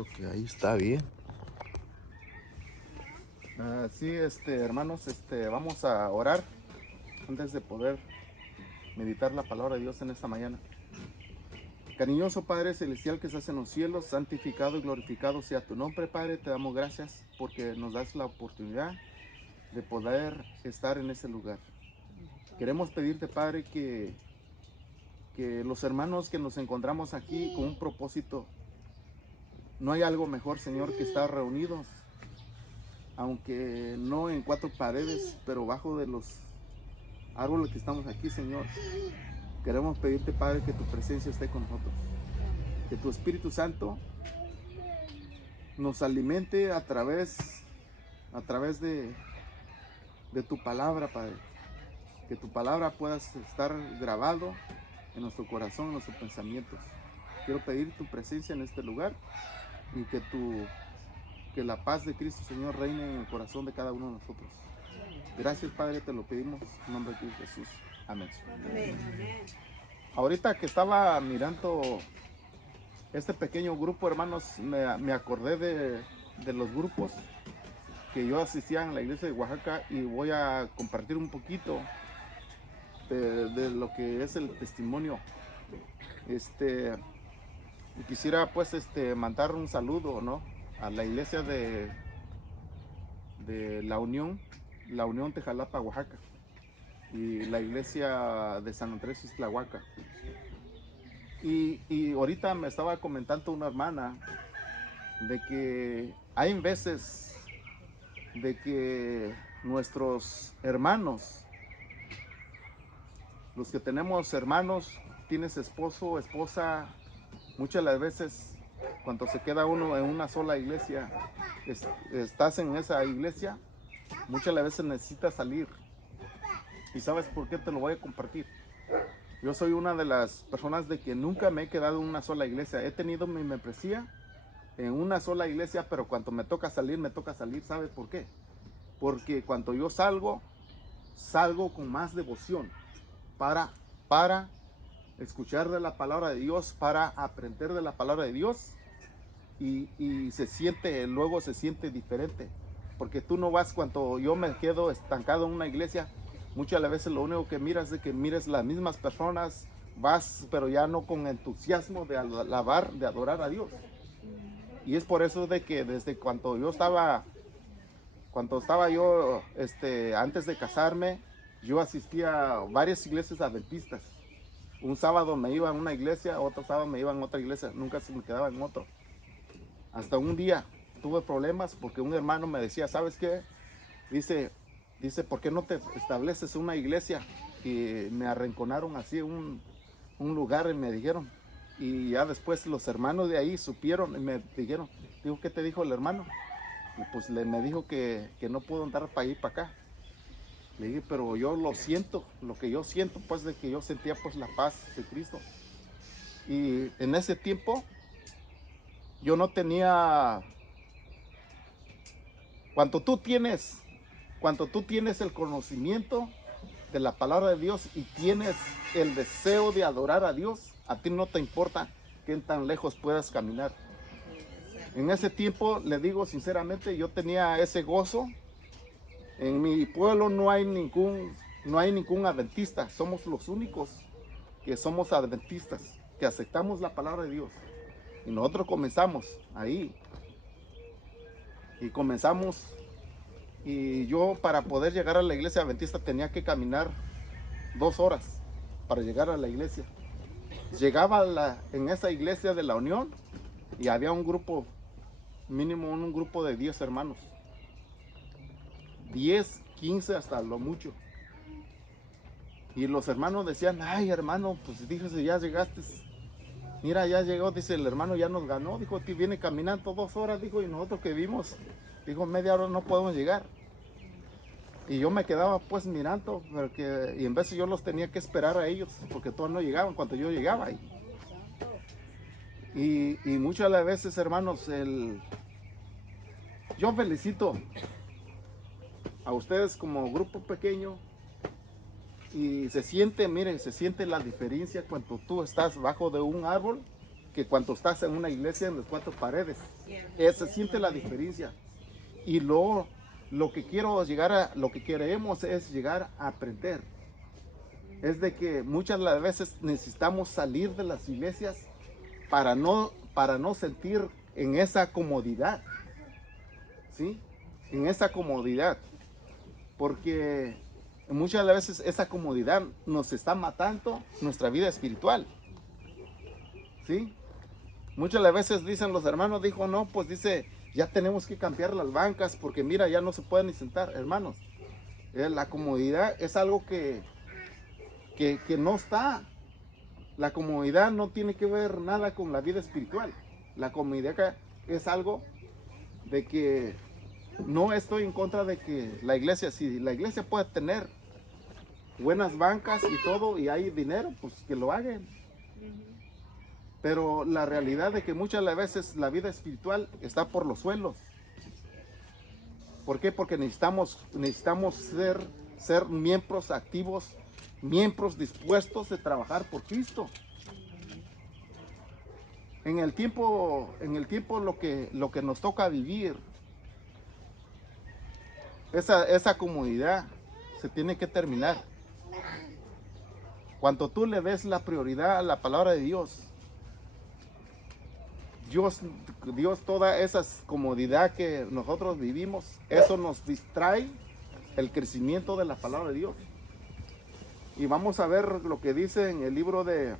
Creo que ahí está bien. Sí, hermanos, vamos a orar antes de poder meditar la palabra de Dios en esta mañana. Cariñoso Padre Celestial que estás en los cielos, santificado y glorificado sea tu nombre, Padre. Te damos gracias porque nos das la oportunidad de poder estar en ese lugar. Queremos pedirte, Padre, que los hermanos que nos encontramos aquí con un propósito, no hay algo mejor, Señor, que estar reunidos, aunque no en cuatro paredes, pero bajo de los árboles que estamos aquí, Señor. Queremos pedirte, Padre, que tu presencia esté con nosotros, que tu Espíritu Santo nos alimente a través de tu palabra, Padre. Que tu palabra pueda estar grabado en nuestro corazón, en nuestros pensamientos. Quiero pedir tu presencia en este lugar y que la paz de Cristo, Señor, reine en el corazón de cada uno de nosotros. Gracias, Padre, te lo pedimos en nombre de Jesús. Amén. Amén. Ahorita que estaba mirando este pequeño grupo, hermanos, me acordé de los grupos que yo asistía en la iglesia de Oaxaca y voy a compartir un poquito de lo que es el testimonio. Quisiera pues mandar un saludo, ¿no?, a la iglesia de la Unión Tejalapa, Oaxaca, y la iglesia de San Andrés Ixtlahuaca. Y ahorita me estaba comentando una hermana de que hay veces de que nuestros hermanos, los que tenemos hermanos, tienes esposo, esposa, muchas de las veces cuando se queda uno en una sola iglesia, estás en esa iglesia, muchas de las veces necesitas salir. ¿Y sabes por qué? Te lo voy a compartir. Yo soy una de las personas de que nunca me he quedado en una sola iglesia. He tenido mi membresía en una sola iglesia, pero cuando me toca salir, me toca salir. ¿Sabes por qué? Porque cuando yo salgo con más devoción para escuchar de la palabra de Dios, para aprender de la palabra de Dios, y luego se siente diferente. Porque tú no vas, cuando yo me quedo estancado en una iglesia, muchas de las veces lo único que miras es que mires las mismas personas, vas, pero ya no con entusiasmo de alabar, de adorar a Dios. Y es por eso de que desde cuando estaba yo, antes de casarme, yo asistía a varias iglesias adventistas. Un sábado me iba a una iglesia, otro sábado me iba a otra iglesia, nunca se me quedaba en otro. Hasta un día tuve problemas porque un hermano me decía, ¿sabes qué? Dice, ¿por qué no te estableces una iglesia? Y me arrinconaron así un lugar y me dijeron. Y ya después los hermanos de ahí supieron y me dijeron, digo, ¿qué te dijo el hermano? Y pues me dijo que no puedo andar para allí para acá. Le dije, pero yo lo siento, lo que yo siento, pues de que yo sentía pues la paz de Cristo. Y en ese tiempo yo no tenía, cuando tú tienes el conocimiento de la palabra de Dios y tienes el deseo de adorar a Dios, a ti no te importa qué tan lejos puedas caminar. En ese tiempo, le digo sinceramente, yo tenía ese gozo. En mi pueblo no hay ningún adventista. Somos los únicos que somos adventistas, que aceptamos la palabra de Dios. Y nosotros comenzamos ahí. Y yo, para poder llegar a la iglesia adventista, tenía que caminar 2 horas para llegar a la iglesia. Llegaba en esa iglesia de la Unión y había un grupo, mínimo un grupo de 10 hermanos. 10, 15 hasta lo mucho. Y los hermanos decían, ay hermano, pues díjese, ya llegaste. Mira, ya llegó, dice el hermano, ya nos ganó. Dijo, viene caminando 2 horas, dijo, y nosotros que vimos, dijo, media hora no podemos llegar. Y yo me quedaba pues mirando, y en vez yo los tenía que esperar a ellos, porque todos no llegaban cuando yo llegaba ahí. Y muchas de las veces, hermanos, yo felicito a ustedes como grupo pequeño, y se siente, miren, se siente la diferencia cuando tú estás bajo de un árbol que cuando estás en una iglesia en las cuatro paredes. Se siente la diferencia. Y lo que lo que queremos es llegar a aprender. Es de que muchas de las veces necesitamos salir de las iglesias para no sentir en esa comodidad. ¿Sí? En esa comodidad. Porque muchas de las veces esa comodidad nos está matando nuestra vida espiritual. ¿Sí? Muchas de las veces dicen los hermanos, dijo, no, pues dice, ya tenemos que cambiar las bancas porque mira, ya no se pueden ni sentar. Hermanos, la comodidad es algo que no está. La comodidad no tiene que ver nada con la vida espiritual. La comodidad es algo de que no estoy en contra de que la iglesia, si la iglesia puede tener buenas bancas y todo y hay dinero, pues que lo hagan. Pero la realidad de que muchas de las veces la vida espiritual está por los suelos. ¿Por qué? Porque necesitamos ser miembros activos, miembros dispuestos de trabajar por Cristo. En el tiempo lo que nos toca vivir, esa comodidad se tiene que terminar. Cuando tú le des la prioridad a la palabra de Dios, toda esa comodidad que nosotros vivimos, eso nos distrae el crecimiento de la palabra de Dios. Y vamos a ver lo que dice en el libro de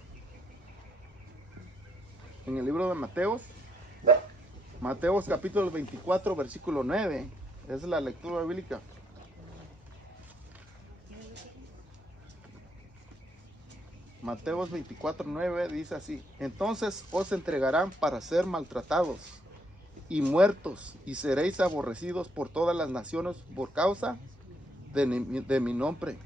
Mateos capítulo 24 versículo 9. Es la lectura bíblica. Mateos 24:9 dice así: entonces os entregarán para ser maltratados y muertos, y seréis aborrecidos por todas las naciones por causa de mi nombre.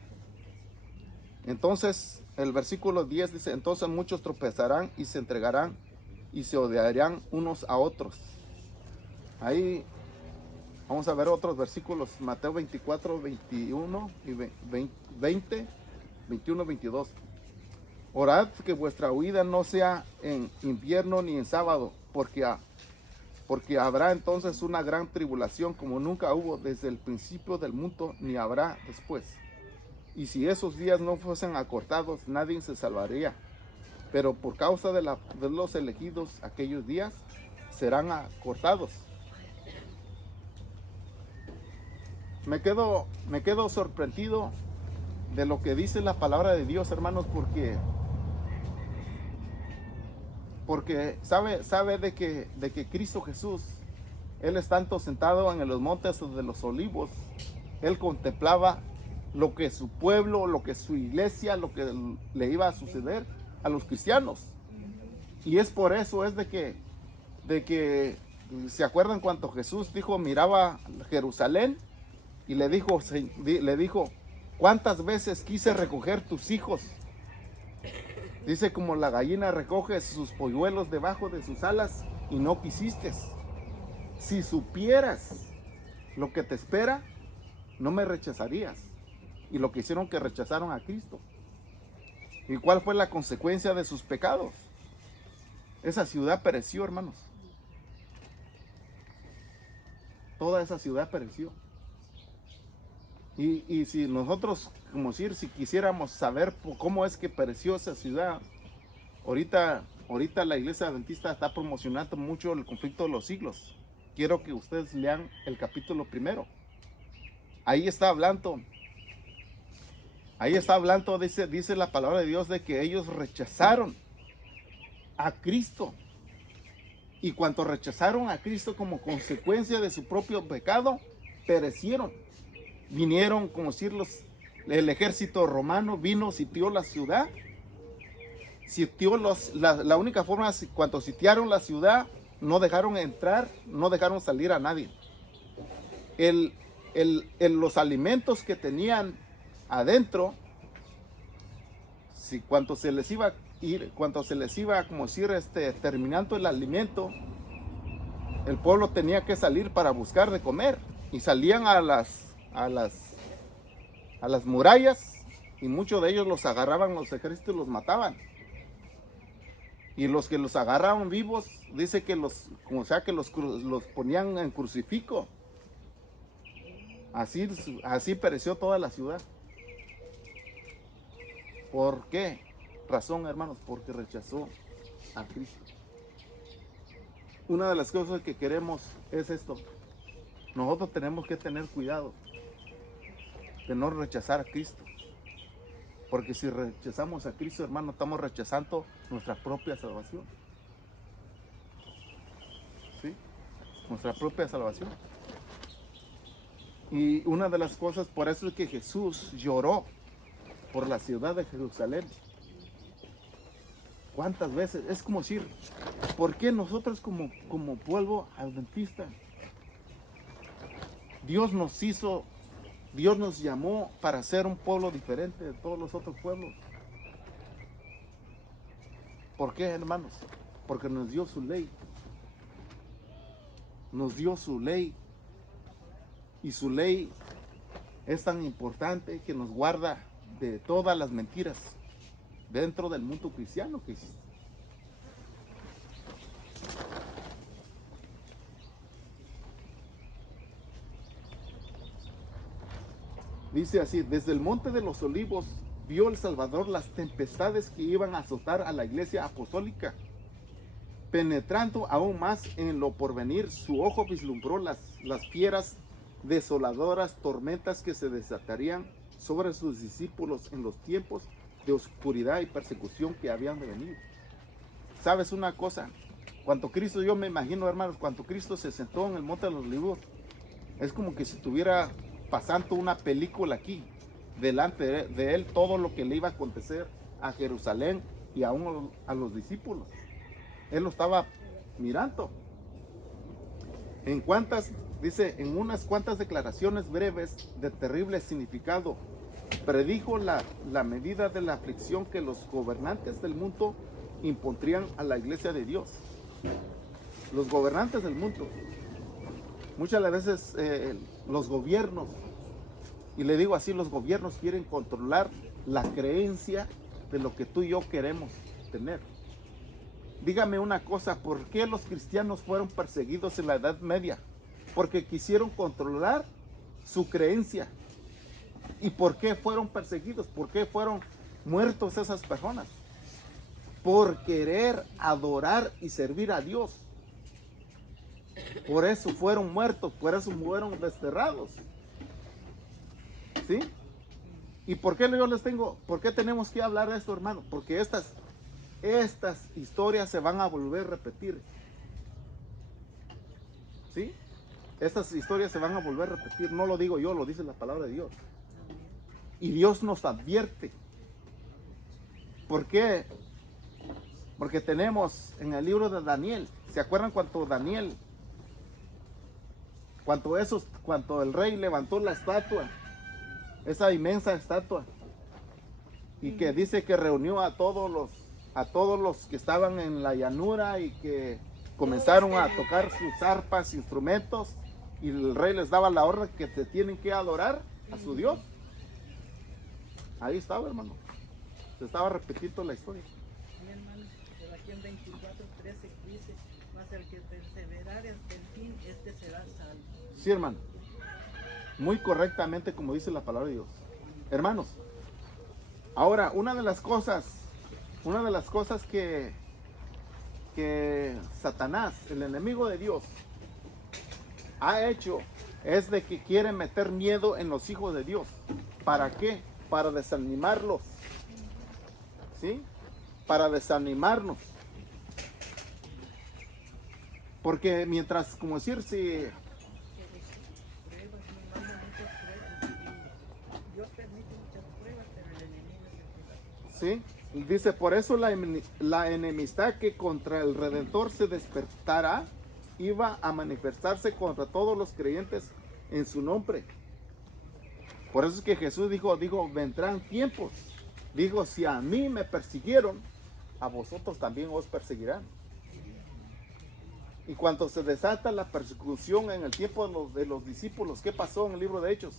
Entonces el versículo 10 dice: entonces muchos tropezarán y se entregarán y se odiarán unos a otros. Ahí vamos a ver otros versículos, Mateo 24, 21 y 20, 21, 22. Orad que vuestra huida no sea en invierno ni en sábado, porque habrá entonces una gran tribulación como nunca hubo desde el principio del mundo, ni habrá después. Y si esos días no fuesen acortados, nadie se salvaría. Pero por causa de los elegidos, aquellos días serán acortados. Me quedo sorprendido de lo que dice la palabra de Dios, hermanos, porque sabe de que Cristo Jesús, Él estando sentado en los montes de los olivos, Él contemplaba lo que su pueblo, lo que su iglesia, lo que le iba a suceder a los cristianos. Y es por eso, es de que ¿se acuerdan cuando Jesús miraba Jerusalén y le dijo, ¿cuántas veces quise recoger tus hijos? Dice, como la gallina recoge sus polluelos debajo de sus alas y no quisiste. Si supieras lo que te espera, no me rechazarías. Y lo que hicieron, que rechazaron a Cristo. ¿Y cuál fue la consecuencia de sus pecados? Esa ciudad pereció, hermanos. Toda esa ciudad pereció. Y si nosotros, si quisiéramos saber cómo es que pereció esa ciudad, ahorita la iglesia adventista está promocionando mucho el conflicto de los siglos. Quiero que ustedes lean el capítulo 1. Ahí está hablando, dice la palabra de Dios, de que ellos rechazaron a Cristo. Y cuando rechazaron a Cristo como consecuencia de su propio pecado, perecieron. Vinieron, el ejército romano vino, sitió la ciudad. La única forma, cuando sitiaron la ciudad, no dejaron entrar, no dejaron salir a nadie. Los alimentos que tenían adentro, cuando se les iba terminando el alimento, el pueblo tenía que salir para buscar de comer, y salían a las murallas, y muchos de ellos los agarraban los ejércitos y los mataban. Y los que los agarraron vivos, dice que los ponían en crucifijo. Así pereció toda la ciudad. ¿Por qué razón, hermanos? Porque rechazó a Cristo. Una de las cosas que queremos es esto. Nosotros tenemos que tener cuidado de no rechazar a Cristo. Porque si rechazamos a Cristo, hermano, estamos rechazando nuestra propia salvación. ¿Sí? Nuestra propia salvación. Y una de las cosas, por eso es que Jesús lloró por la ciudad de Jerusalén. ¿Cuántas veces? Es como decir, ¿por qué nosotros como pueblo adventista? Dios nos llamó para ser un pueblo diferente de todos los otros pueblos. ¿Por qué, hermanos? Porque nos dio su ley. Nos dio su ley. Y su ley es tan importante que nos guarda de todas las mentiras dentro del mundo cristiano que existe. Dice así: desde el monte de los olivos vio el Salvador las tempestades que iban a azotar a la iglesia apostólica. Penetrando aún más en lo porvenir, su ojo vislumbró las fieras desoladoras tormentas que se desatarían sobre sus discípulos en los tiempos de oscuridad y persecución que habían de venir. ¿Sabes una cosa? Cuando Cristo, yo me imagino, hermanos, cuando Cristo se sentó en el monte de los olivos, es como que si estuviera pasando una película aquí, delante de él, todo lo que le iba a acontecer a Jerusalén y aún a los discípulos. Él lo estaba mirando. En unas cuantas declaraciones breves de terrible significado, predijo la medida de la aflicción que los gobernantes del mundo impondrían a la iglesia de Dios. Los gobernantes del mundo. Muchas veces los gobiernos, y le digo así, los gobiernos quieren controlar la creencia de lo que tú y yo queremos tener. Dígame una cosa, ¿por qué los cristianos fueron perseguidos en la Edad Media? Porque quisieron controlar su creencia. ¿Y por qué fueron perseguidos? ¿Por qué fueron muertos esas personas? Por querer adorar y servir a Dios. Por eso fueron muertos, por eso fueron desterrados. ¿Sí? ¿Y por qué por qué tenemos que hablar de esto, hermano? Porque estas historias se van a volver a repetir. ¿Sí? Estas historias se van a volver a repetir. No lo digo yo, lo dice la palabra de Dios. Y Dios nos advierte. ¿Por qué? Porque tenemos en el libro de Daniel, ¿se acuerdan cuando el rey levantó la estatua, esa inmensa estatua, y que dice que reunió a todos los que estaban en la llanura y que comenzaron a tocar sus arpas, instrumentos, y el rey les daba la orden que se tienen que adorar a su Dios? Ahí estaba, hermano. Se estaba repitiendo la historia. Sí, hermano, pero aquí en 24:13 dice: mas el que perseverare hasta el fin, este será salvo. Sí, hermano. Muy correctamente como dice la palabra de Dios. Hermanos, ahora una de las cosas que Satanás, el enemigo de Dios, ha hecho es de que quiere meter miedo en los hijos de Dios. ¿Para qué? Para desanimarlos. ¿Sí? Para desanimarnos. Porque mientras, como decir, si Dios permite muchas pruebas, pero el enemigo es el que las ¿sí? Dice, por eso la enemistad que contra el Redentor se despertará iba a manifestarse contra todos los creyentes en su nombre. Por eso es que Jesús dijo, vendrán tiempos. Digo, si a mí me persiguieron, a vosotros también os perseguirán. Y cuando se desata la persecución en el tiempo de los discípulos, ¿qué pasó en el libro de Hechos?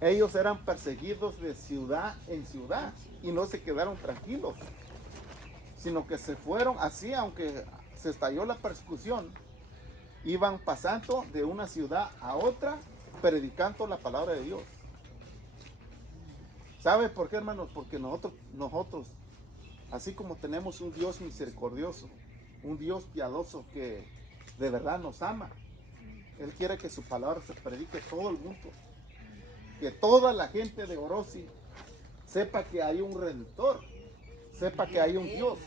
Ellos eran perseguidos de ciudad en ciudad y no se quedaron tranquilos. sino que se fueron así, aunque se estalló la persecución, iban pasando de una ciudad a otra, predicando la palabra de Dios. ¿Sabe por qué, hermanos? Porque nosotros, así como tenemos un Dios misericordioso, un Dios piadoso que de verdad nos ama, Él quiere que su palabra se predique a todo el mundo. Que toda la gente de Orosi sepa que hay un Redentor, sepa que hay un Dios.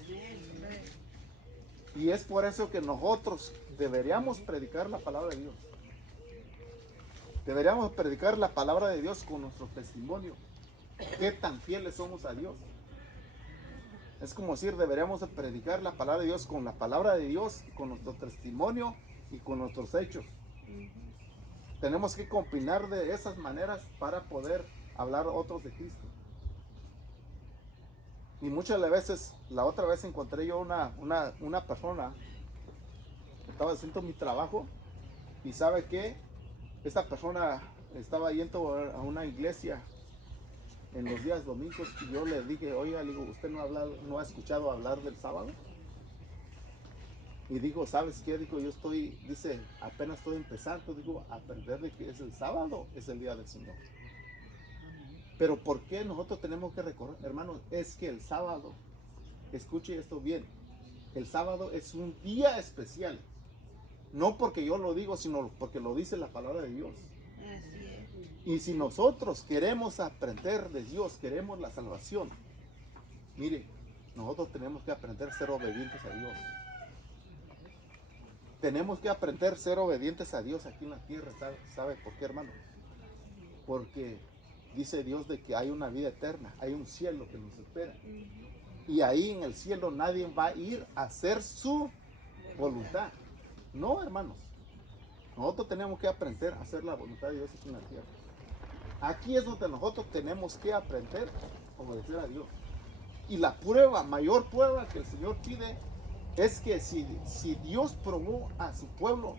Y es por eso que nosotros deberíamos predicar la palabra de Dios. Deberíamos predicar la palabra de Dios con nuestro testimonio. Qué tan fieles somos a Dios. Es como decir, deberíamos predicar la palabra de Dios con la palabra de Dios, con nuestro testimonio y con nuestros hechos. Tenemos que combinar de esas maneras para poder hablar a otros de Cristo. Y muchas veces, la otra vez encontré yo una persona que estaba haciendo mi trabajo y sabe que esta persona estaba yendo a una iglesia en los días domingos y yo le dije, oiga, le digo, ¿usted no ha escuchado hablar del sábado? Y digo, ¿sabes qué? Digo, dice, apenas estoy empezando, digo, a aprender de que es el sábado, es el día del Señor. Pero ¿por qué nosotros tenemos que recordar, hermanos? Es que el sábado, escuche esto bien, el sábado es un día especial. No porque yo lo digo, sino porque lo dice la palabra de Dios. Así es. Y si nosotros queremos aprender de Dios, queremos la salvación, mire, nosotros tenemos que aprender a ser obedientes a Dios. Tenemos que aprender a ser obedientes a Dios aquí en la tierra. ¿Sabe por qué, hermano? Porque dice Dios de que hay una vida eterna, hay un cielo que nos espera. Y ahí en el cielo nadie va a ir a hacer su voluntad. No, hermanos. Nosotros tenemos que aprender a hacer la voluntad de Dios aquí en la tierra. Aquí es donde nosotros tenemos que aprender a obedecer a Dios. Y la mayor prueba que el Señor pide es que si Dios probó a su pueblo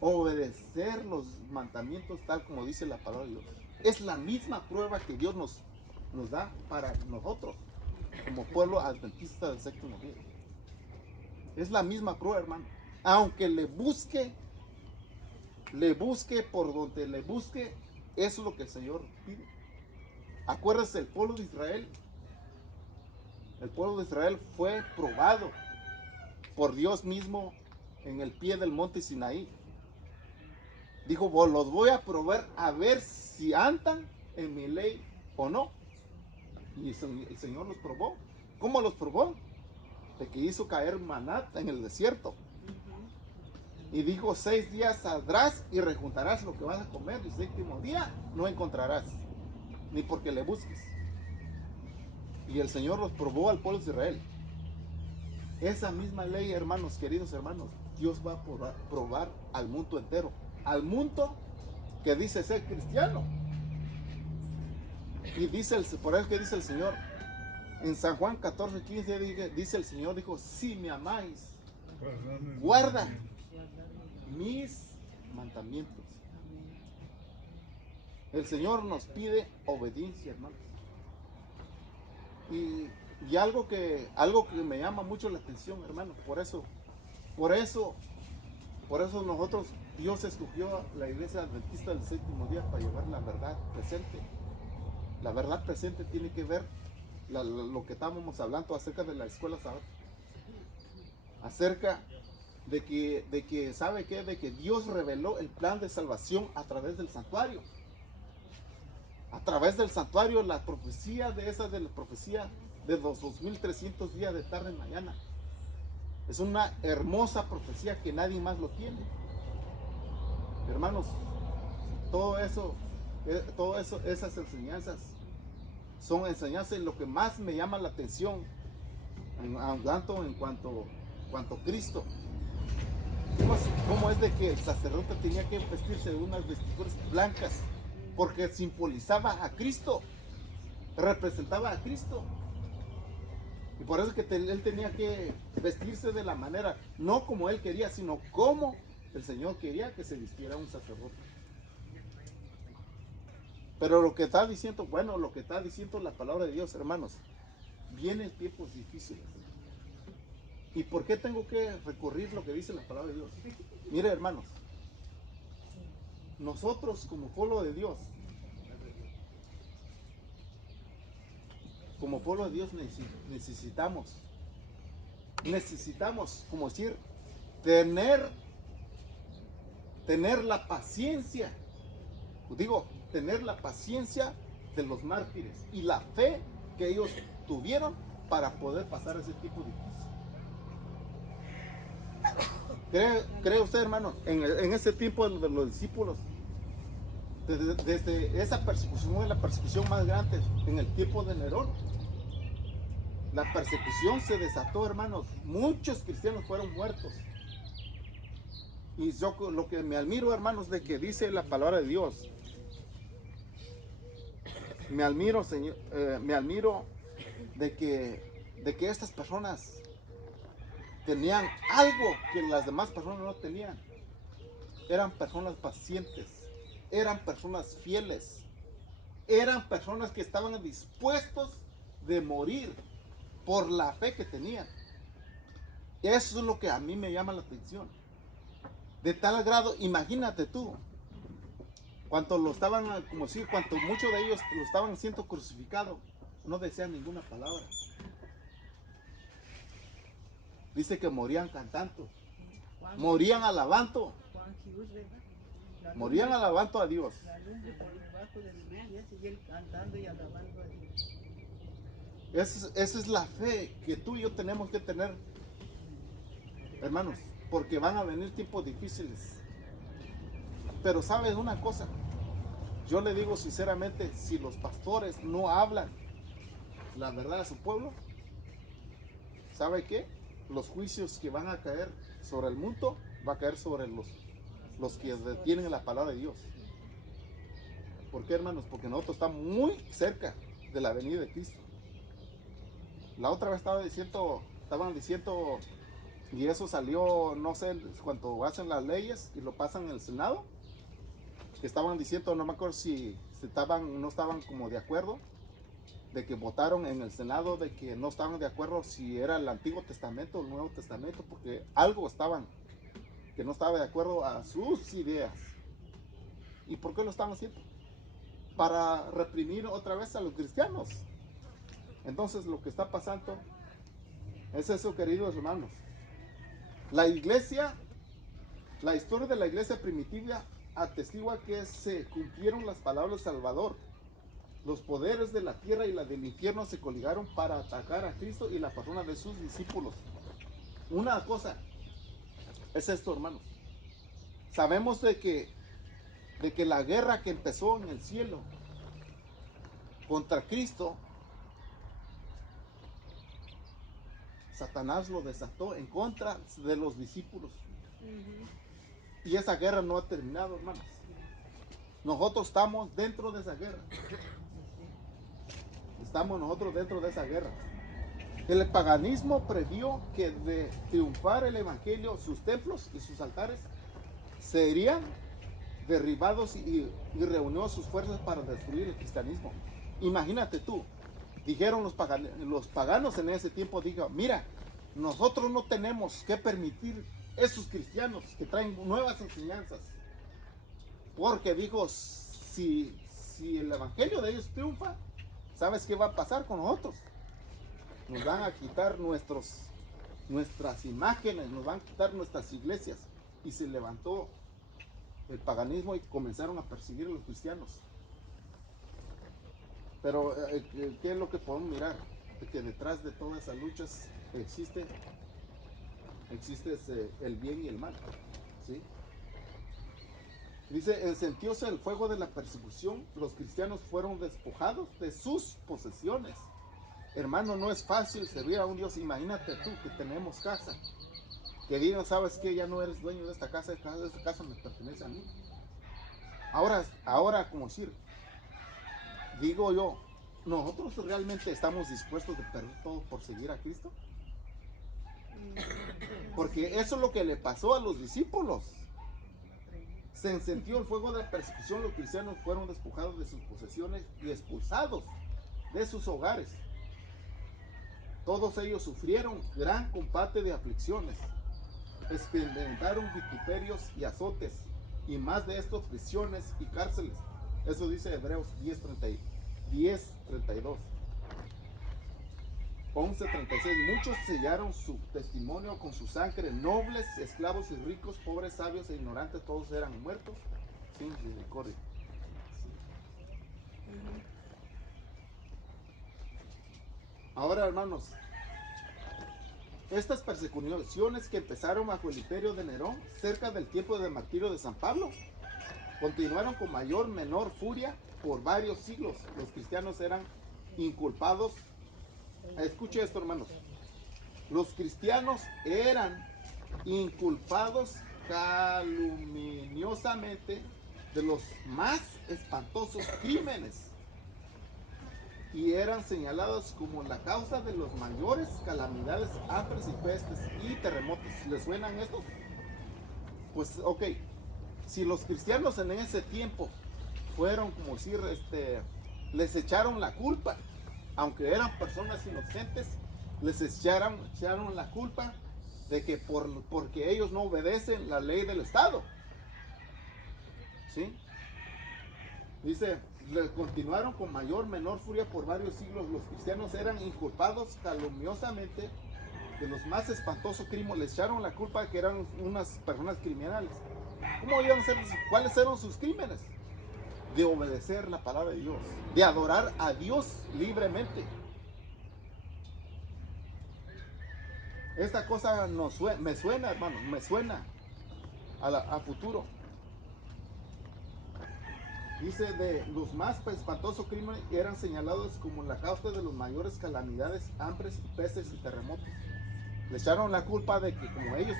obedecer los mandamientos tal como dice la palabra de Dios, es la misma prueba que Dios nos da para nosotros como pueblo adventista del séptimo día. Es la misma prueba, hermano. Aunque le busque por donde le busque, eso es lo que el Señor pide. Acuérdese, el pueblo de Israel fue probado por Dios mismo en el pie del monte Sinaí. Dijo, los voy a probar a ver si andan en mi ley o no. Y el Señor los probó. ¿Cómo los probó? De que hizo caer maná en el desierto. Y dijo, 6 días saldrás y rejuntarás lo que vas a comer. Y el séptimo día no encontrarás, ni porque le busques. Y el Señor los probó al pueblo de Israel. Esa misma ley, hermanos, queridos hermanos, Dios va a probar al mundo entero. Al mundo que dice ser cristiano. Y por eso que dice el Señor, en San Juan 14:15 dice el Señor, dijo, si me amáis, guarda mis mandamientos. El Señor nos pide obediencia, hermanos. Y algo que me llama mucho la atención, hermanos, por eso nosotros, Dios escogió la iglesia adventista del séptimo día para llevar la verdad presente. La verdad presente tiene que ver lo que estábamos hablando acerca de la escuela sabática. Acerca de que ¿sabe qué? De que Dios reveló el plan de salvación a través del santuario. A través del santuario, la profecía de la profecía de los 2300 días de tarde y mañana. Es una hermosa profecía que nadie más lo tiene. Hermanos, todo eso, esas enseñanzas son enseñanzas. Lo que más me llama la atención, hablando en cuanto a Cristo, ¿cómo es de que el sacerdote tenía que vestirse de unas vestiduras blancas? Porque simbolizaba a Cristo, representaba a Cristo. Y por eso que él tenía que vestirse de la manera, no como él quería, sino como el Señor quería que se vistiera un sacerdote. Pero lo que está diciendo la palabra de Dios, hermanos, vienen tiempos difíciles. ¿Y por qué tengo que recurrir lo que dice la palabra de Dios? Mire, hermanos, nosotros como pueblo de Dios, necesitamos, como decir, tener la paciencia, tener la paciencia de los mártires y la fe que ellos tuvieron para poder pasar ese tipo de cosas. ¿Cree usted, hermano, en ese tiempo de los discípulos, desde esa persecución, la persecución más grande en el tiempo de Nerón? La persecución se desató, hermanos. Muchos cristianos fueron muertos. Y yo lo que me admiro, hermanos, de que dice la palabra de Dios. Me admiro, Señor, de que estas personas tenían algo que las demás personas no tenían. Eran personas pacientes, eran personas fieles, eran personas que estaban dispuestos de morir por la fe que tenían. Eso es lo que a mí me llama la atención. De tal grado, imagínate tú, cuando lo estaban, como si, cuando muchos de ellos lo estaban siendo crucificados, no decían ninguna palabra. Dice que morían cantando, morían alabando, morían alabando a Dios. La lumbre por debajo de sus pies y él cantando y alabando a Dios. Esa es la fe que tú y yo tenemos que tener, hermanos, porque van a venir tiempos difíciles. Pero sabes una cosa, yo le digo sinceramente, si los pastores no hablan la verdad a su pueblo, ¿sabe qué? Los juicios que van a caer sobre el mundo, va a caer sobre los que detienen la palabra de Dios. ¿Por qué, hermanos? Porque nosotros estamos muy cerca de la venida de Cristo. La otra vez estaban diciendo, y eso salió, no sé, cuando hacen las leyes y lo pasan en el Senado, que estaban diciendo, no me acuerdo si no estaban como de acuerdo, de que votaron en el Senado, de que no estaban de acuerdo si era el Antiguo Testamento o el Nuevo Testamento, porque algo que no estaba de acuerdo a sus ideas. ¿Y por qué lo estaban haciendo? Para reprimir otra vez a los cristianos. Entonces lo que está pasando es eso, queridos hermanos. La historia de la iglesia primitiva atestigua que se cumplieron las palabras de Salvador. Los poderes de la tierra y la del infierno se coligaron para atacar a Cristo y la persona de sus discípulos. Una cosa es esto, hermanos. Sabemos de que la guerra que empezó en el cielo contra Cristo, Satanás lo desató en contra de los discípulos. Y esa guerra no ha terminado, hermanos. Nosotros estamos dentro de esa guerra. Estamos nosotros dentro de esa guerra. El paganismo previó que de triunfar el evangelio, sus templos y sus altares serían derribados y reunió sus fuerzas para destruir el cristianismo. Imagínate tú, dijeron los paganos en ese tiempo, dijeron, mira, nosotros no tenemos que permitir esos cristianos que traen nuevas enseñanzas, porque dijo, si el evangelio de ellos triunfa, ¿sabes qué va a pasar con nosotros? Nos van a quitar nuestras imágenes, nos van a quitar nuestras iglesias. Y se levantó el paganismo y comenzaron a perseguir a los cristianos. Pero ¿qué es lo que podemos mirar? De que detrás de todas esas luchas existe el bien y el mal, ¿sí? Dice, encendióse el fuego de la persecución, los cristianos fueron despojados de sus posesiones. Hermano, no es fácil servir a un Dios. Imagínate tú que tenemos casa, que digan, ¿sabes qué? Ya no eres dueño de esta casa me pertenece a mí. Ahora, como decir, digo yo, ¿nosotros realmente estamos dispuestos de perder todo por seguir a Cristo? Porque eso es lo que le pasó a los discípulos. Se encendió el fuego de la persecución, los cristianos fueron despojados de sus posesiones y expulsados de sus hogares. Todos ellos sufrieron gran combate de aflicciones, experimentaron vituperios y azotes, y más de esto, prisiones y cárceles. Eso dice Hebreos 10:32. 11:36. Muchos sellaron su testimonio con su sangre, nobles, esclavos y ricos, pobres, sabios e ignorantes, todos eran muertos sin misericordia. Ahora, hermanos, estas persecuciones que empezaron bajo el imperio de Nerón, cerca del tiempo del martirio de San Pablo, continuaron con mayor o menor furia por varios siglos. Los cristianos eran inculpados. Escuche esto, hermanos. Los cristianos eran inculpados calumniosamente de los más espantosos crímenes y eran señalados como la causa de las mayores calamidades, hambres y pestes y terremotos. ¿Les suenan estos? Pues ok, si los cristianos en ese tiempo fueron, como decir, les echaron la culpa, aunque eran personas inocentes, les echaron la culpa de que porque ellos no obedecen la ley del Estado. ¿Sí? Dice, continuaron con mayor o menor furia por varios siglos. Los cristianos eran inculpados calumniosamente de los más espantosos crímenes. Les echaron la culpa de que eran unas personas criminales. ¿Cómo iban a ser? ¿Cuáles eran sus crímenes? De obedecer la palabra de Dios, de adorar a Dios libremente. Esta cosa me suena, hermano, me suena a futuro. Dice, de los más espantosos crímenes eran señalados como la causa de las mayores calamidades, hambres, pestes y terremotos. Le echaron la culpa de que como ellos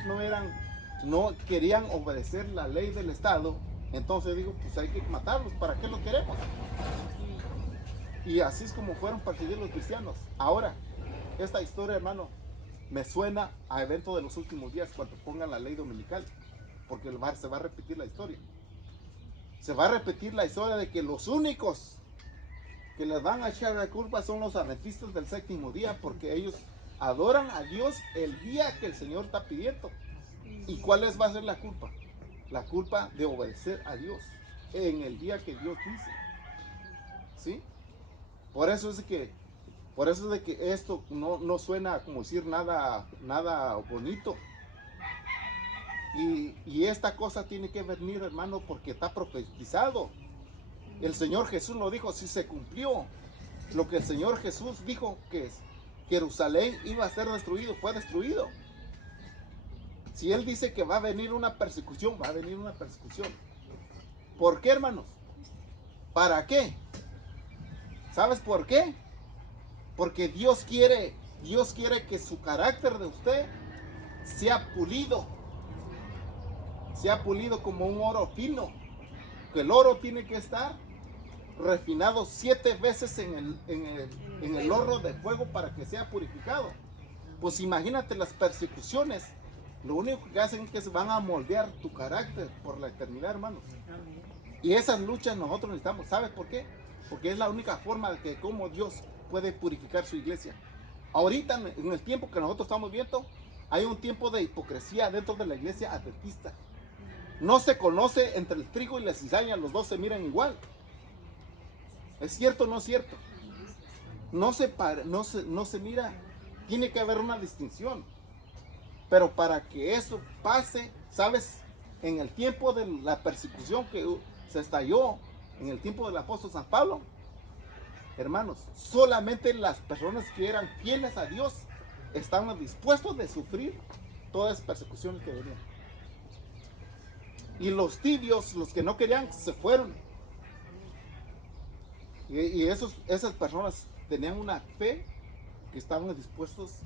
no querían obedecer la ley del Estado, entonces digo, pues hay que matarlos, ¿para qué los queremos? Y así es como fueron perseguidos los cristianos. Ahora, esta historia, hermano, me suena a evento de los últimos días, cuando pongan la ley dominical, porque se va a repetir la historia. Se va a repetir la historia de que los únicos que les van a echar la culpa son los adventistas del séptimo día, porque ellos adoran a Dios el día que el Señor está pidiendo. ¿Y cuál va a ser la culpa? La culpa de obedecer a Dios en el día que Dios dice. ¿Sí? Por eso es de que esto no suena como decir nada bonito. Y esta cosa tiene que venir, hermano, porque está profetizado. El Señor Jesús lo dijo, si se cumplió lo que el Señor Jesús dijo, que Jerusalén iba a ser destruido, fue destruido. Si Él dice que va a venir una persecución, va a venir una persecución. ¿Por qué, hermanos? ¿Para qué? ¿Sabes por qué? Porque Dios quiere que su carácter de usted sea pulido como un oro fino. Que el oro tiene que estar refinado 7 veces en el horno de fuego para que sea purificado. Pues imagínate las persecuciones. Lo único que hacen es que se van a moldear tu carácter por la eternidad, hermanos. Y esas luchas nosotros necesitamos. ¿Sabes por qué? Porque es la única forma de que como Dios puede purificar su iglesia. Ahorita, en el tiempo que nosotros estamos viendo, hay un tiempo de hipocresía dentro de la iglesia adventista. No se conoce entre el trigo y la cizaña, los dos se miran igual. ¿Es cierto o no es cierto? No se mira, tiene que haber una distinción. Pero para que eso pase, ¿sabes? En el tiempo de la persecución que se estalló, en el tiempo del apóstol San Pablo, hermanos, solamente las personas que eran fieles a Dios estaban dispuestos de sufrir todas las persecuciones que venían. Y los tibios, los que no querían, se fueron. Y esas personas tenían una fe que estaban dispuestos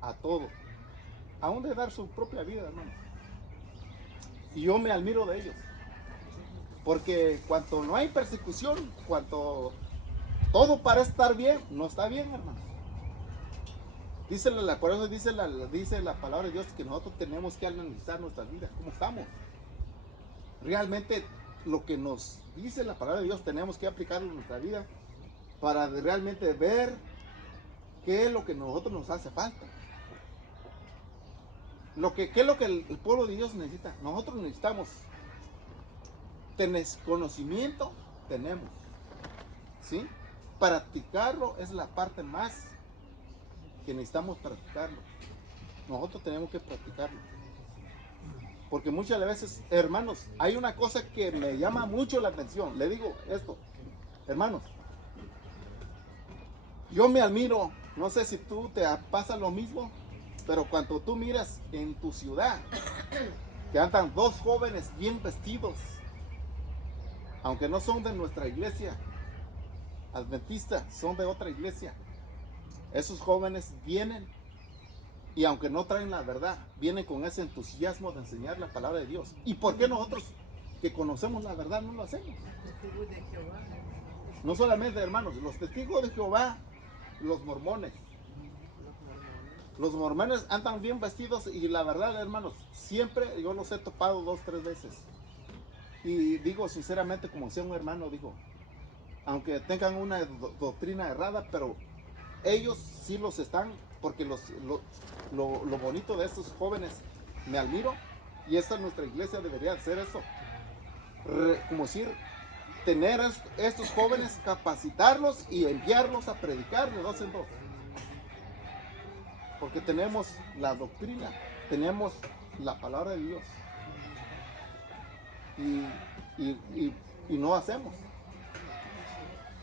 a todo, aún de dar su propia vida, hermano. Y yo me admiro de ellos, porque cuando no hay persecución, cuando todo parece estar bien, no está bien, hermano. Por eso dice la palabra de Dios que nosotros tenemos que analizar nuestra vida, cómo estamos. Realmente lo que nos dice la palabra de Dios tenemos que aplicarlo en nuestra vida para realmente ver ¿qué es lo que a nosotros nos hace falta? ¿Qué es lo que el pueblo de Dios necesita? Nosotros necesitamos tener conocimiento, tenemos, ¿sí? Practicarlo es la parte más que necesitamos practicarlo. Nosotros tenemos que practicarlo. Porque muchas veces, hermanos, hay una cosa que me llama mucho la atención. Le digo esto, hermanos. Yo me admiro, no sé si tú te pasa lo mismo, pero cuando tú miras en tu ciudad, que andan dos jóvenes bien vestidos, aunque no son de nuestra iglesia adventista, son de otra iglesia. Esos jóvenes vienen y aunque no traen la verdad, vienen con ese entusiasmo de enseñar la palabra de Dios. ¿Y por qué nosotros que conocemos la verdad no lo hacemos? Testigos de Jehová. No solamente, hermanos, los testigos de Jehová, los mormones. Los mormones andan bien vestidos y la verdad, hermanos, siempre yo los he topado 2, 3 veces. Y digo sinceramente, como sea un hermano, digo, aunque tengan una doctrina errada, pero ellos sí los están, porque lo bonito de estos jóvenes, me admiro, y esta nuestra iglesia debería hacer eso. Como decir, tener estos jóvenes, capacitarlos y enviarlos a predicar de 2 en 2. Porque tenemos la doctrina, tenemos la palabra de Dios. Y no hacemos.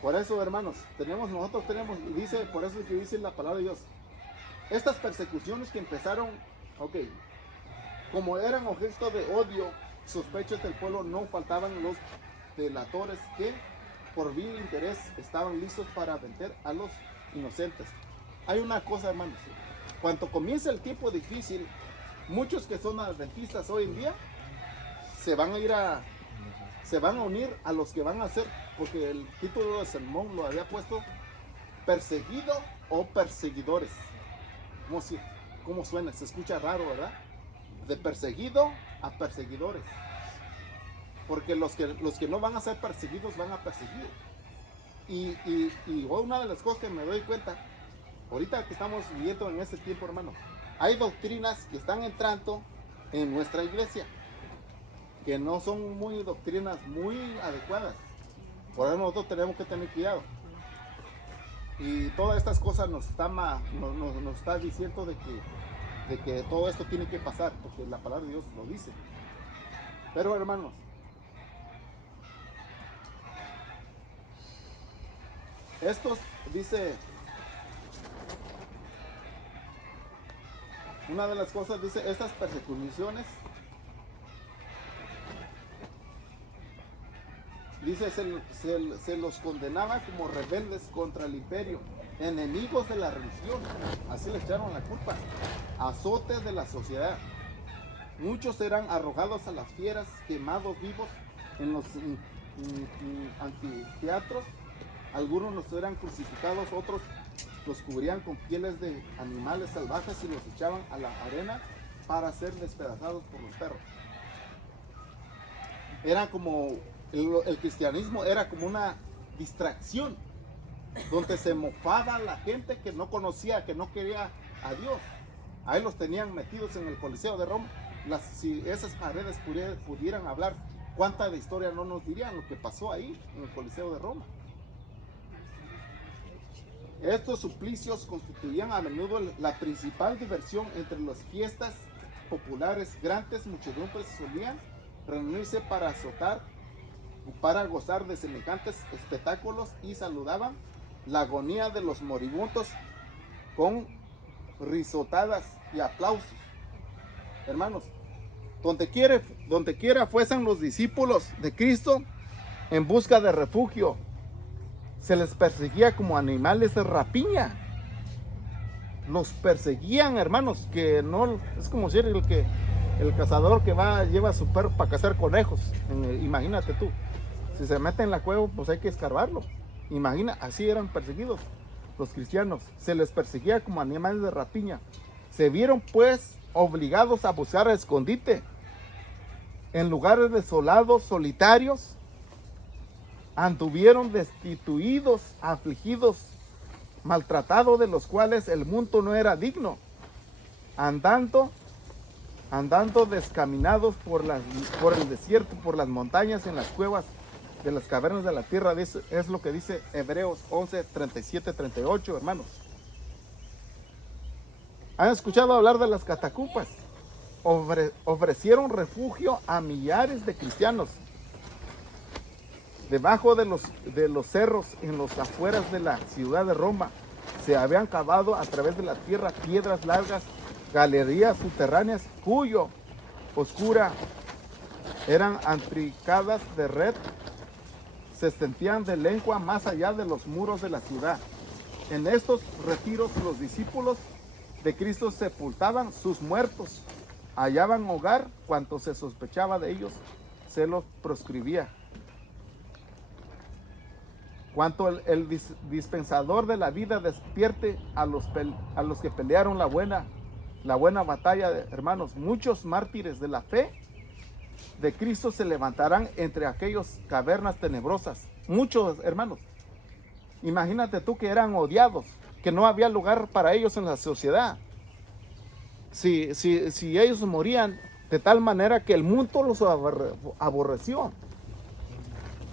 Por eso, hermanos, nosotros tenemos, dice, por eso es que dice la palabra de Dios. Estas persecuciones que empezaron, como eran objeto de odio, sospechas del pueblo, no faltaban los delatores que por vil interés estaban listos para vender a los inocentes. Hay una cosa, hermanos, cuando comienza el tiempo difícil, muchos que son adventistas hoy en día se van a unir a los que van a ser, porque el título de sermón lo había puesto perseguido o perseguidores. ¿Cómo suena? Se escucha raro, ¿verdad? De perseguido a perseguidores. Porque los que no van a ser perseguidos van a perseguir. Y una de las cosas que me doy cuenta, ahorita que estamos viviendo en este tiempo, hermano, hay doctrinas que están entrando en nuestra iglesia, que no son doctrinas muy adecuadas. Por eso nosotros tenemos que tener cuidado. Y todas estas cosas nos está diciendo de que todo esto tiene que pasar, porque la palabra de Dios lo dice. Pero, hermanos, estos, dice, una de las cosas, dice, estas persecuciones, dice, se los condenaba como rebeldes contra el imperio, enemigos de la religión, así le echaron la culpa, azotes de la sociedad. Muchos eran arrojados a las fieras, quemados vivos en los anfiteatros. Algunos eran crucificados, otros los cubrían con pieles de animales salvajes y los echaban a la arena para ser despedazados por los perros. Era como, el cristianismo era como una distracción, donde se mofaba la gente que no conocía, que no quería a Dios. Ahí los tenían metidos en el Coliseo de Roma. Si esas paredes pudieran hablar, cuánta de historia no nos dirían lo que pasó ahí en el Coliseo de Roma. Estos suplicios constituían a menudo la principal diversión entre las fiestas populares. Grandes muchedumbres solían reunirse para azotar, para gozar de semejantes espectáculos, y saludaban la agonía de los moribundos con risotadas y aplausos. Hermanos, donde quiera fuesen los discípulos de Cristo en busca de refugio, se les perseguía como animales de rapiña. Los perseguían, hermanos, que no es como si el cazador que lleva a su perro para cazar conejos. Imagínate tú, si se mete en la cueva, pues hay que escarbarlo. Imagina, así eran perseguidos los cristianos. Se les perseguía como animales de rapiña. Se vieron pues obligados a buscar escondite en lugares desolados, solitarios. Anduvieron destituidos, afligidos, maltratado, de los cuales el mundo no era digno, andando descaminados por el desierto, por las montañas, en las cuevas de las cavernas de la tierra. Es lo que dice Hebreos 11, 37, 38, hermanos. ¿Han escuchado hablar de las catacumbas? Ofrecieron refugio a millares de cristianos. Debajo de los cerros, en las afueras de la ciudad de Roma, se habían cavado a través de la tierra piedras largas, galerías subterráneas, cuyo oscura eran intricadas de red, se extendían de lengua más allá de los muros de la ciudad. En estos retiros los discípulos de Cristo sepultaban sus muertos, hallaban hogar, cuanto se sospechaba de ellos se los proscribía. Cuanto el dispensador de la vida despierte a los que pelearon la buena batalla, hermanos, muchos mártires de la fe de Cristo se levantarán entre aquellas cavernas tenebrosas. Muchos, hermanos. Imagínate tú que eran odiados, que no había lugar para ellos en la sociedad. Si ellos morían de tal manera que el mundo los aborreció,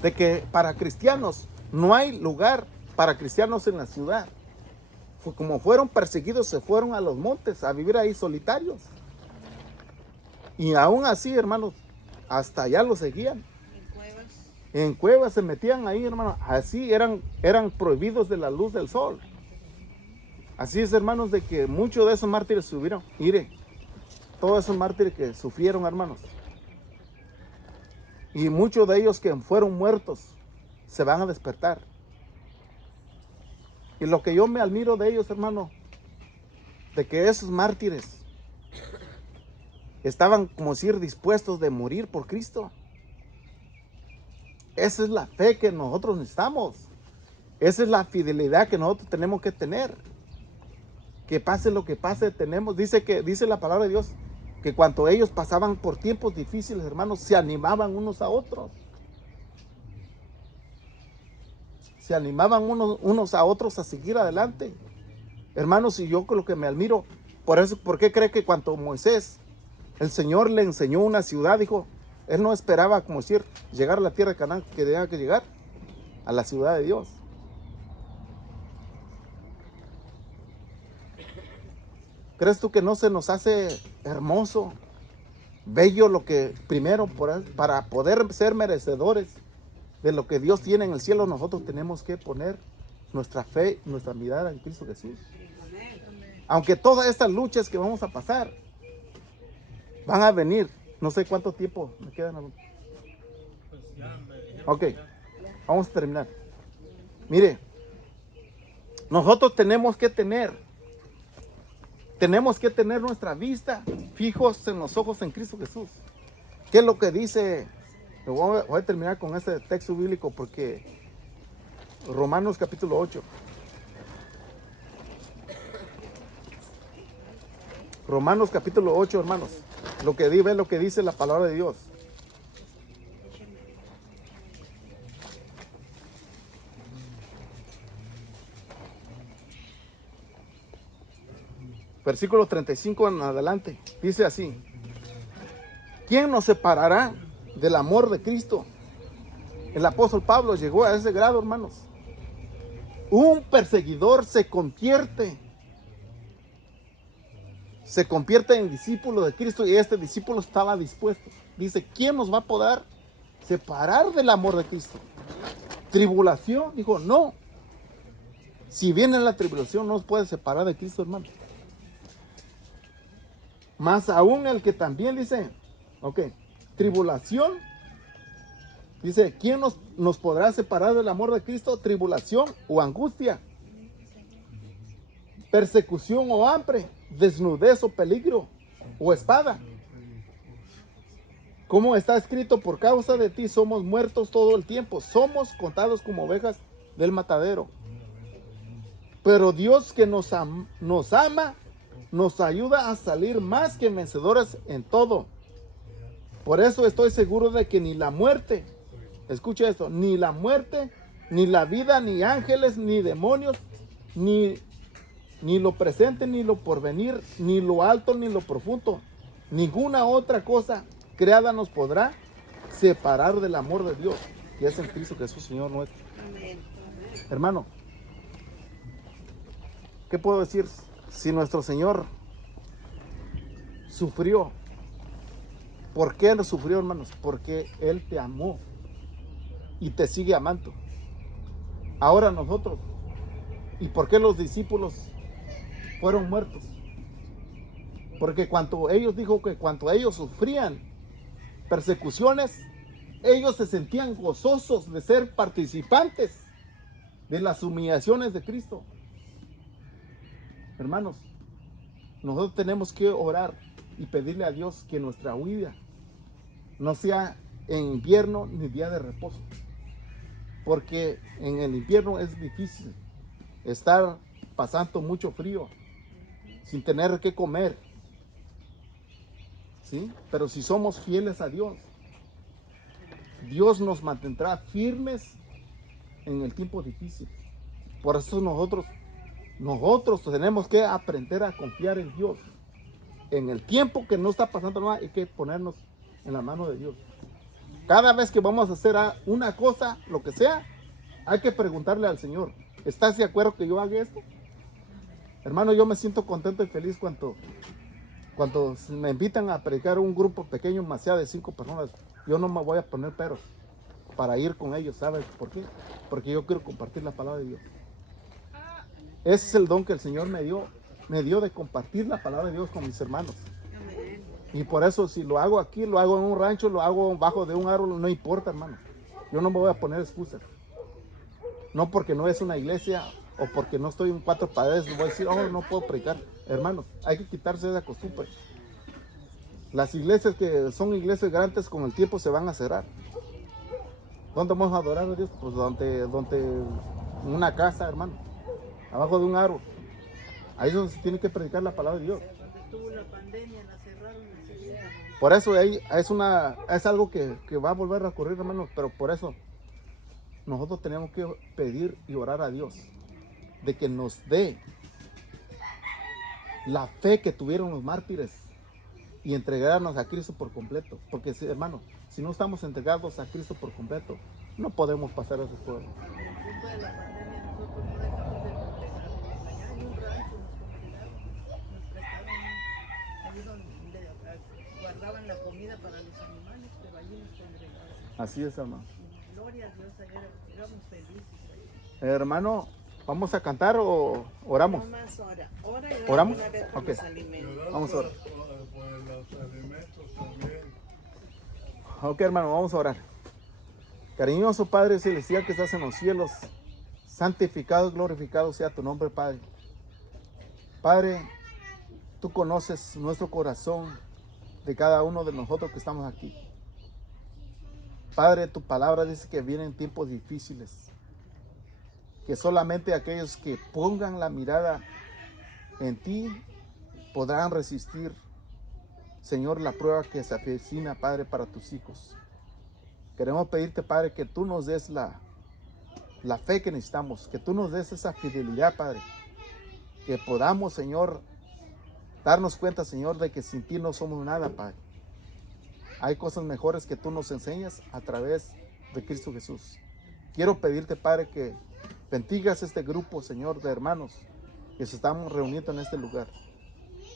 de que para cristianos no hay lugar para cristianos en la ciudad. Como fueron perseguidos, se fueron a los montes a vivir ahí solitarios. Y aún así, hermanos, hasta allá los seguían. En cuevas se metían ahí, hermanos. Así eran prohibidos de la luz del sol. Así es, hermanos, de que muchos de esos mártires subieron. Mire, todos esos mártires que sufrieron, hermanos. Y muchos de ellos que fueron muertos se van a despertar. Y lo que yo me admiro de ellos, hermano, de que esos mártires estaban, como decir, dispuestos de morir por Cristo. Esa es la fe que nosotros necesitamos. Esa es la fidelidad que nosotros tenemos que tener. Que pase lo que pase, dice la palabra de Dios, que cuando ellos pasaban por tiempos difíciles, hermanos, se animaban unos a otros. Se animaban unos a otros a seguir adelante. Hermanos, y yo con lo que me admiro, ¿por qué cree que cuando Moisés, el Señor le enseñó una ciudad, dijo, él no esperaba, como decir, llegar a la tierra de Canaán, que tenía que llegar a la ciudad de Dios? ¿Crees tú que no se nos hace hermoso, bello lo que primero, para poder ser merecedores de lo que Dios tiene en el cielo, nosotros tenemos que poner nuestra fe, nuestra mirada en Cristo Jesús? Aunque todas estas luchas que vamos a pasar van a venir, no sé cuánto tiempo me quedan. Ok, vamos a terminar. Mire, nosotros tenemos que tener nuestra vista fijos en los ojos en Cristo Jesús. ¿Qué es lo que dice? Voy a terminar con este texto bíblico porque Romanos capítulo 8. Romanos capítulo 8, hermanos. Lo que dice la palabra de Dios. Versículo 35 en adelante. Dice así: ¿quién nos separará del amor de Cristo? El apóstol Pablo llegó a ese grado, hermanos. Un perseguidor se convierte en discípulo de Cristo, y este discípulo estaba dispuesto. Dice, ¿quién nos va a poder separar del amor de Cristo? ¿Tribulación? Dijo, no. Si viene la tribulación, no nos puede separar de Cristo, hermano. Más aún el que también dice, tribulación. Dice, ¿quién nos podrá separar del amor de Cristo? Tribulación o angustia, persecución o hambre, desnudez o peligro o espada. Como está escrito, por causa de ti somos muertos todo el tiempo, somos contados como ovejas del matadero. Pero Dios, que nos ama, nos ayuda a salir más que vencedores en todo. Por eso estoy seguro de que ni la muerte, escucha esto, ni la muerte, ni la vida, ni ángeles, ni demonios, ni lo presente, ni lo porvenir, ni lo alto, ni lo profundo, ninguna otra cosa creada nos podrá separar del amor de Dios, que es en Cristo Jesús, Señor nuestro. Amén. Hermano, ¿qué puedo decir? Si nuestro Señor sufrió, ¿por qué no sufrió, hermanos? Porque Él te amó y te sigue amando. Ahora nosotros, ¿y por qué los discípulos fueron muertos? Porque cuando ellos dijo que cuando ellos sufrían persecuciones, ellos se sentían gozosos de ser participantes de las humillaciones de Cristo. Hermanos, nosotros tenemos que orar y pedirle a Dios que nuestra huida no sea en invierno ni día de reposo, porque en el invierno es difícil estar pasando mucho frío sin tener que comer, ¿sí? Pero si somos fieles a Dios, Dios nos mantendrá firmes en el tiempo difícil. Por eso nosotros tenemos que aprender a confiar en Dios. En el tiempo que no está pasando nada, hay que ponernos en la mano de Dios. Cada vez que vamos a hacer una cosa, lo que sea, hay que preguntarle al Señor: ¿estás de acuerdo que yo haga esto? Hermano, yo me siento contento y feliz cuando me invitan a predicar un grupo pequeño, más allá de 5 personas. Yo no me voy a poner peros para ir con ellos. ¿Sabes por qué? Porque yo quiero compartir la palabra de Dios. Ese es el don que el Señor me dio de compartir la palabra de Dios con mis hermanos. Y por eso, si lo hago aquí, lo hago en un rancho, lo hago bajo de un árbol, no importa, hermano. Yo no me voy a poner excusas. No porque no es una iglesia o porque no estoy en 4 paredes, voy a decir: oh, no puedo predicar. Hermanos, hay que quitarse esa costumbre. Las iglesias que son iglesias grandes, con el tiempo se van a cerrar. ¿Dónde vamos a adorar a Dios? Pues donde en una casa, hermano, abajo de un árbol. Ahí es donde se tiene que predicar la palabra de Dios. Cuando estuvo la pandemia, la cerraron. Por eso ahí es algo que va a volver a ocurrir, hermano. Pero por eso nosotros tenemos que pedir y orar a Dios de que nos dé la fe que tuvieron los mártires y entregarnos a Cristo por completo. Porque, hermano, si no estamos entregados a Cristo por completo, no podemos pasar a sus pueblos. En el tiempo de la pandemia nosotros no dejamos de congregarnos. Allá en un rancho nos prestaron ahí donde guardaban la comida para los animales, pero allí nos congregábamos. Así es, hermano. Gloria a Dios, ayer éramos felices. Hermano, ¿vamos a cantar o oramos? No más ora. Ora y ¿Oramos? una vez por Ok. los alimentos. Vamos a orar. Por los alimentos también. Ok, hermano, vamos a orar. Cariñoso Padre Celestial que estás en los cielos, santificado y glorificado sea tu nombre, Padre. Padre, tú conoces nuestro corazón de cada uno de nosotros que estamos aquí. Padre, tu palabra dice que vienen tiempos difíciles, que solamente aquellos que pongan la mirada en ti podrán resistir, Señor, la prueba que se avecina, Padre, para tus hijos. Queremos pedirte, Padre, que tú nos des la fe que necesitamos, que tú nos des esa fidelidad, Padre, que podamos, Señor, darnos cuenta, Señor, de que sin ti no somos nada, Padre. Hay cosas mejores que tú nos enseñas a través de Cristo Jesús. Quiero pedirte, Padre, que bendigas este grupo, Señor, de hermanos que se están reuniendo en este lugar.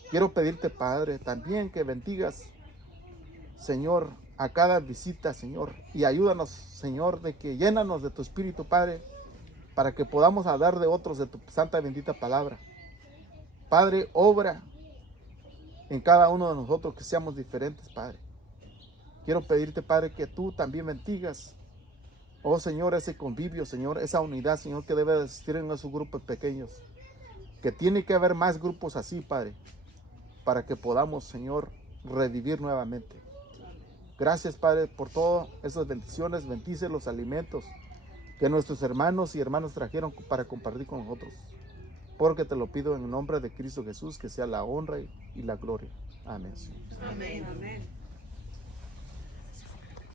Quiero pedirte, Padre, también que bendigas, Señor, a cada visita, Señor, y ayúdanos, Señor, de que llénanos de tu Espíritu, Padre, para que podamos hablar de otros de tu santa y bendita palabra. Padre, obra en cada uno de nosotros, que seamos diferentes, Padre. Quiero pedirte, Padre, que tú también bendigas, oh Señor, ese convivio, Señor, esa unidad, Señor, que debe de existir en esos grupos pequeños, que tiene que haber más grupos así, Padre, para que podamos, Señor, revivir nuevamente. Gracias, Padre, por todas esas bendiciones. Bendice los alimentos que nuestros hermanos y hermanas trajeron para compartir con nosotros. Porque te lo pido en el nombre de Cristo Jesús, que sea la honra y la gloria. Amén. Amén. Amén.